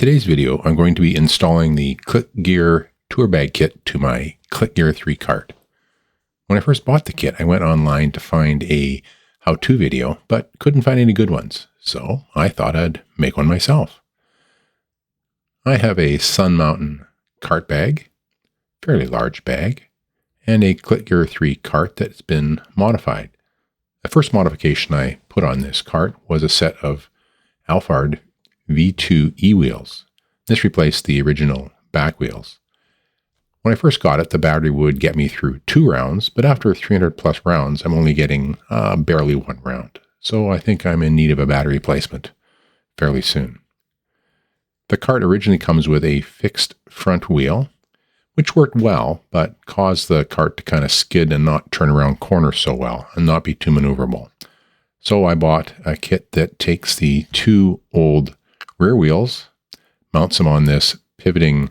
In today's video, I'm going to be installing the Clickgear tour bag kit to my Clickgear 3 cart. When I first bought the kit, I went online to find a how-to video, but couldn't find any good ones, so I thought I'd make one myself. I have a Sun Mountain cart bag, fairly large bag, and a Clickgear 3 cart that's been modified. The first modification I put on this cart was a set of Alphard V2 e-wheels. This replaced the original back wheels. When I first got it, the battery would get me through 2 rounds, but after 300 plus rounds, I'm only getting barely 1 round. So I think I'm in need of a battery replacement fairly soon. The cart originally comes with a fixed front wheel, which worked well, but caused the cart to kind of skid and not turn around corners so well and not be too maneuverable. So I bought a kit that takes the 2 old rear wheels, mounts them on this pivoting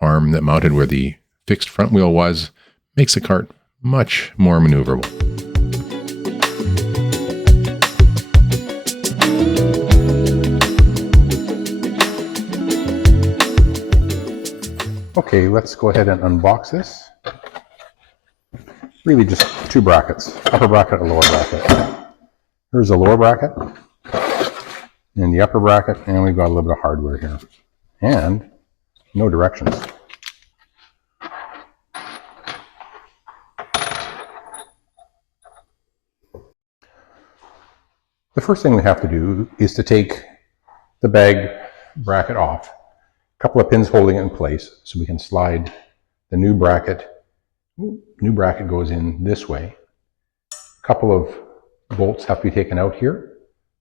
arm that mounted where the fixed front wheel was, makes the cart much more maneuverable. Okay, let's go ahead and unbox this. Really just 2 brackets, upper bracket and lower bracket. Here's the lower bracket and the upper bracket, and we've got a little bit of hardware here. And no directions. The first thing we have to do is to take the bag bracket off. A couple of pins holding it in place so we can slide the new bracket. New bracket goes in this way. A couple of bolts have to be taken out here.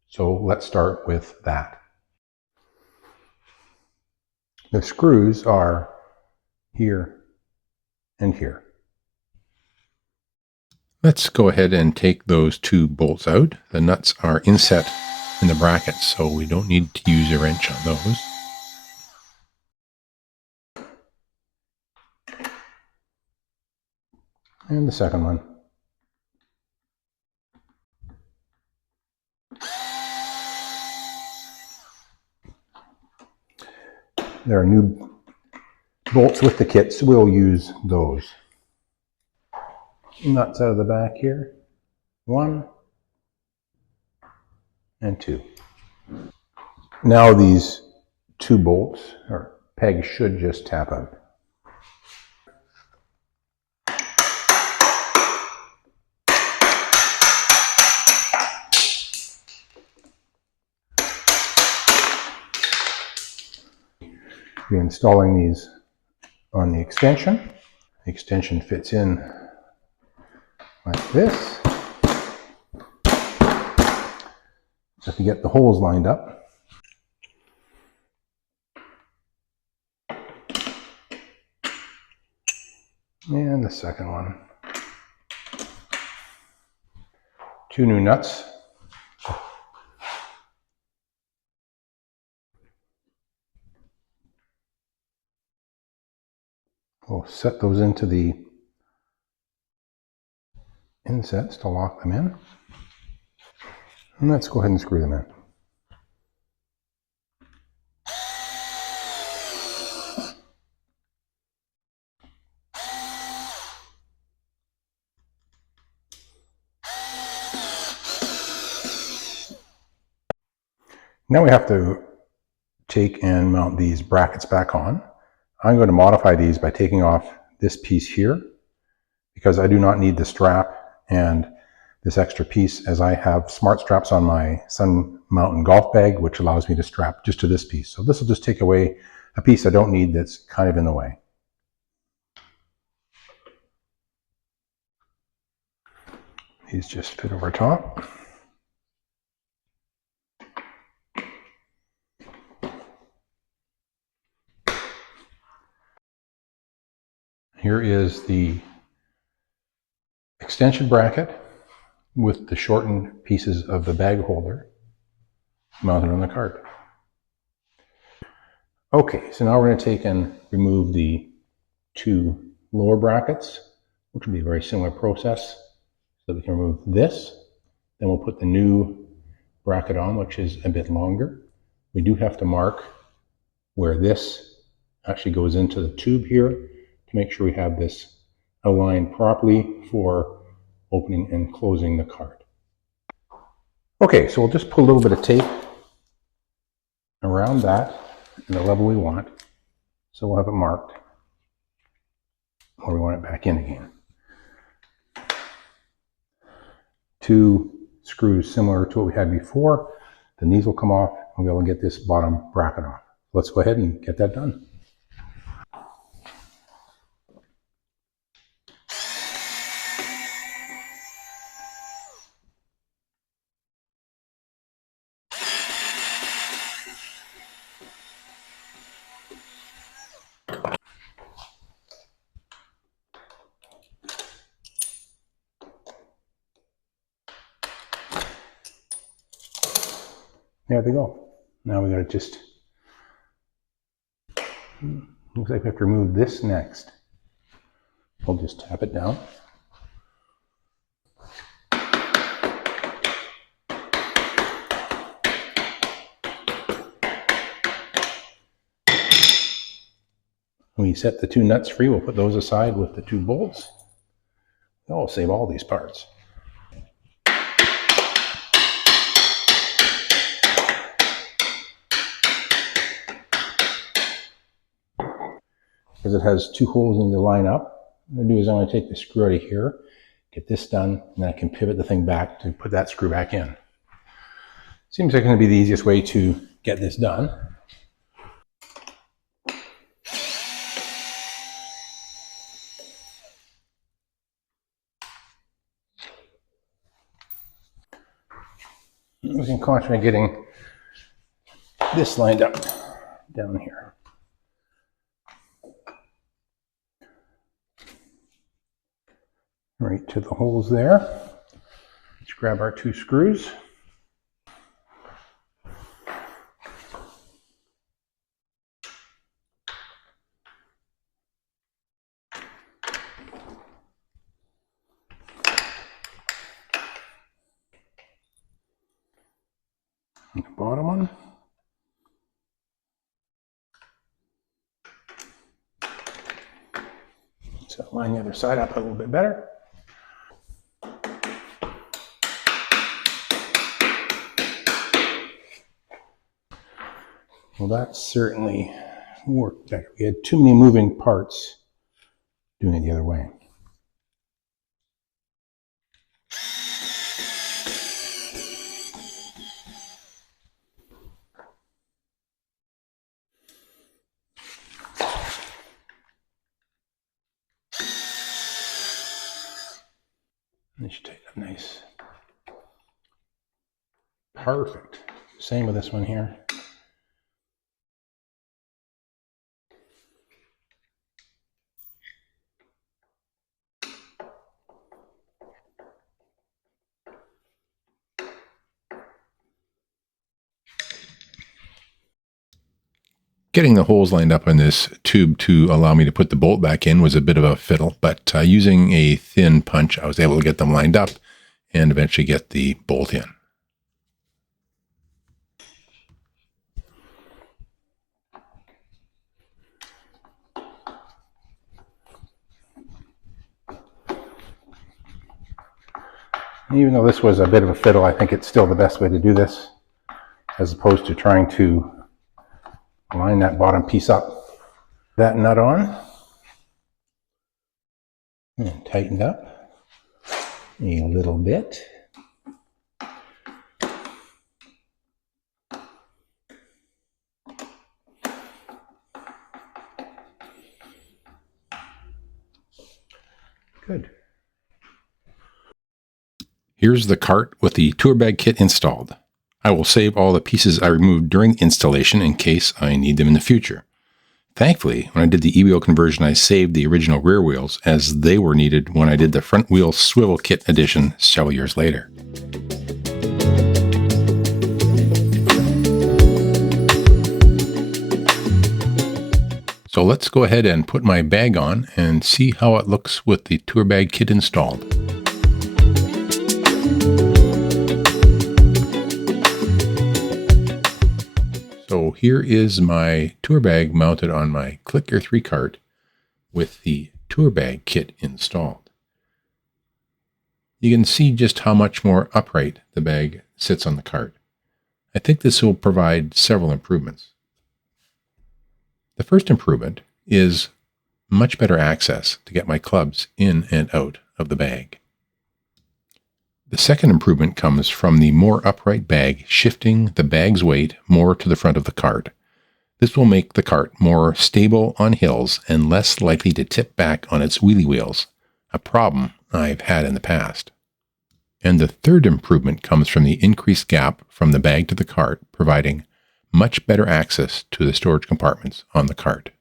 So let's start with that. The screws are here and here. Let's go ahead and take those 2 bolts out. The nuts are inset in the brackets, so we don't need to use a wrench on those. And the second one. There are new bolts with the kit, so we'll use those. Nuts out of the back here. 1 and 2. Now these 2 bolts or pegs should just tap out. We're installing these on the extension. The extension fits in like this. Have to get the holes lined up. And the second one. 2 new nuts. We'll set those into the insets to lock them in. And let's go ahead and screw them in. Now we have to take and mount these brackets back on. I'm going to modify these by taking off this piece here because I do not need the strap and this extra piece, as I have smart straps on my Sun Mountain golf bag, which allows me to strap just to this piece. So this will just take away a piece I don't need that's kind of in the way. These just fit over top. Here is the extension bracket with the shortened pieces of the bag holder mounted on the cart. Okay, so now we're going to take and remove the 2 lower brackets, which will be a very similar process. So we can remove this, then we'll put the new bracket on, which is a bit longer. We do have to mark where this actually goes into the tube here to make sure we have this aligned properly for opening and closing the card. Okay, so we'll just put a little bit of tape around that in the level we want. So we'll have it marked where we want it back in again. 2 screws similar to what we had before. Then these will come off and we'll be able to get this bottom bracket off. Let's go ahead and get that done. There they go. Now we gotta just, looks like we have to remove this next. We'll just tap it down. When we set the 2 nuts free, we'll put those aside with the 2 bolts. I'll save all these parts. Because it has 2 holes we need to line up, what I'm going to do is I'm going to take the screw out of here, get this done, and then I can pivot the thing back to put that screw back in. Seems like it's going to be the easiest way to get this done. We can concentrate on getting this lined up down here. Right to the holes there. Let's grab our 2 screws. And the bottom one. So line the other side up a little bit better. Well, that certainly worked better. We had too many moving parts doing it the other way. This should tighten up nice. Perfect. Same with this one here. Getting the holes lined up on this tube to allow me to put the bolt back in was a bit of a fiddle, but using a thin punch, I was able to get them lined up and eventually get the bolt in. Even though this was a bit of a fiddle, I think it's still the best way to do this, as opposed to trying to line that bottom piece up. That nut on and tightened up a little bit. Good. Here's the cart with the tour bag kit installed. I will save all the pieces I removed during installation in case I need them in the future. Thankfully, when I did the e-wheel conversion, I saved the original rear wheels as they were needed when I did the front wheel swivel kit edition several years later. So let's go ahead and put my bag on and see how it looks with the tour bag kit installed. So here is my tour bag mounted on my Clickgear 3 cart with the tour bag kit installed. You can see just how much more upright the bag sits on the cart. I think this will provide several improvements. The first improvement is much better access to get my clubs in and out of the bag. The second improvement comes from the more upright bag shifting the bag's weight more to the front of the cart. This will make the cart more stable on hills and less likely to tip back on its wheelie wheels, a problem I've had in the past. And the third improvement comes from the increased gap from the bag to the cart, providing much better access to the storage compartments on the cart.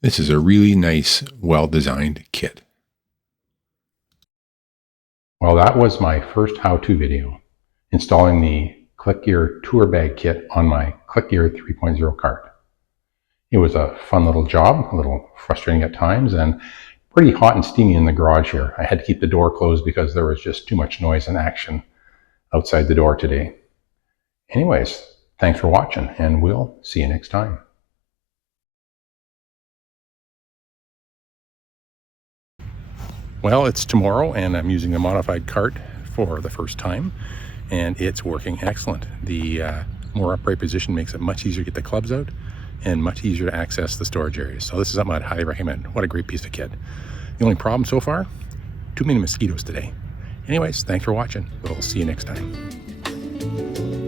This is a really nice, well-designed kit. Well, that was my first how-to video, installing the Clickgear Tour Bag Kit on my Clickgear 3.0 cart. It was a fun little job, a little frustrating at times, and pretty hot and steamy in the garage here. I had to keep the door closed because there was just too much noise and action outside the door today. Anyways, thanks for watching, and we'll see you next time. Well, it's tomorrow and I'm using the modified cart for the first time and it's working excellent. The more upright position makes it much easier to get the clubs out and much easier to access the storage areas. So this is something I'd highly recommend. What a great piece of kit. The only problem so far, too many mosquitoes today. Anyways, thanks for watching. We'll see you next time.